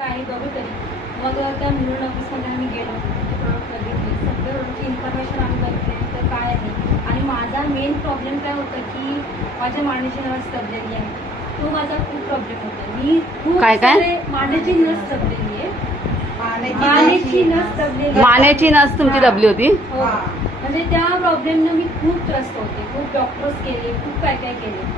काय बघू तरी. मग त्या मिळून ऑफिसमध्ये आम्ही गेलो, प्रोडक्ट बघितले, सगळं प्रोडक्टची इन्फॉर्मेशन आम्ही बघितली तर काय आहे. आणि माझा मेन प्रॉब्लेम काय होता की माझ्या मानेची नस दबलेली आहे. तो माझा खूप प्रॉब्लेम होता. मी खूप सारे मानेची नस दबलेली आहे. मानेची नस दबलेली, मानेची नस तुमची दबली होती. हो, म्हणजे त्या प्रॉब्लेमनं मी खूप त्रस्त होते. खूप डॉक्टर्स केले, खूप काय काय केले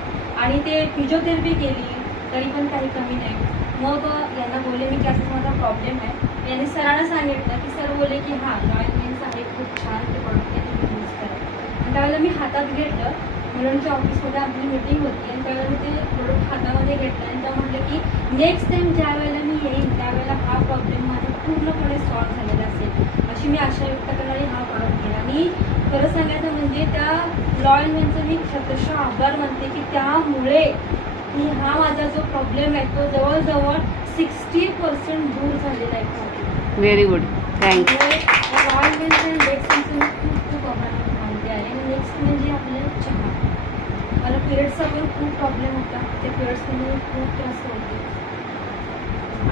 आणि ते फिजिओथेरपी केली तरी पण काही कमी नाही. मग यांना बोलले मी की असं माझा प्रॉब्लेम आहे. यांनी सरांना सांगितलं की सर बोलले की हां लॉयल मेन्स आहे, खूप छान ते प्रॉडक्ट आहे, तुम्ही यूज करा. आणि त्यावेळेला मी हातात घेतलं. मुलांच्या ऑफिसमध्ये आपली मीटिंग होती आणि त्यावेळेला मी ते प्रोडक्ट हातामध्ये घेतलं आणि त्या म्हटलं की नेक्स्ट टाइम ज्या वेळेला मी येईन त्यावेळेला हा प्रॉब्लेम माझा पूर्णपणे सॉल्व्ह झालेला असेल अशी मी आशा व्यक्त करणारी हा प्रॉडक्ट केला. आणि खरं सांगायचं म्हणजे त्या लॉयल मेनचं मी शतशः आभार मानते की त्यामुळे की हा माझा जो प्रॉब्लेम आहे तो जवळजवळ 60% दूर झालेला आहे. Very good, thanks. लॉयल मेन्स आणि डेक्सनचं मी खूप खूप आभार मानते आहे. आणि नेक्स्ट म्हणजे आपलं चहा. मला पिरियड्सचा पण खूप प्रॉब्लेम होता. त्या पिरियड्समध्ये खूप त्रास होते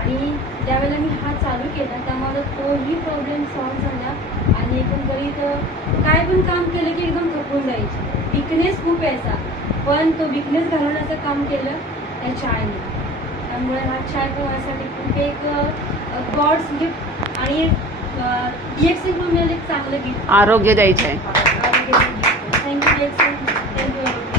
आणि त्यावेळेला मी हा चालू केला त्यामुळे तोही प्रॉब्लेम सॉल्व्ह झाला. आणि एकंदरीत काय पण काम केलं की एकदम थकून जायची, विकनेस खूप यायचा, पण तो विकनेस घालवण्याचं काम केलं त्या चायने. त्यामुळे हा चाय पण माझ्यासाठी खूप एक गॉड्स गिफ्ट आणि DXN मिळालं एक चांगलं गिफ्ट. आरोग्य द्यायचं आहे. Thank you DXN, thank you.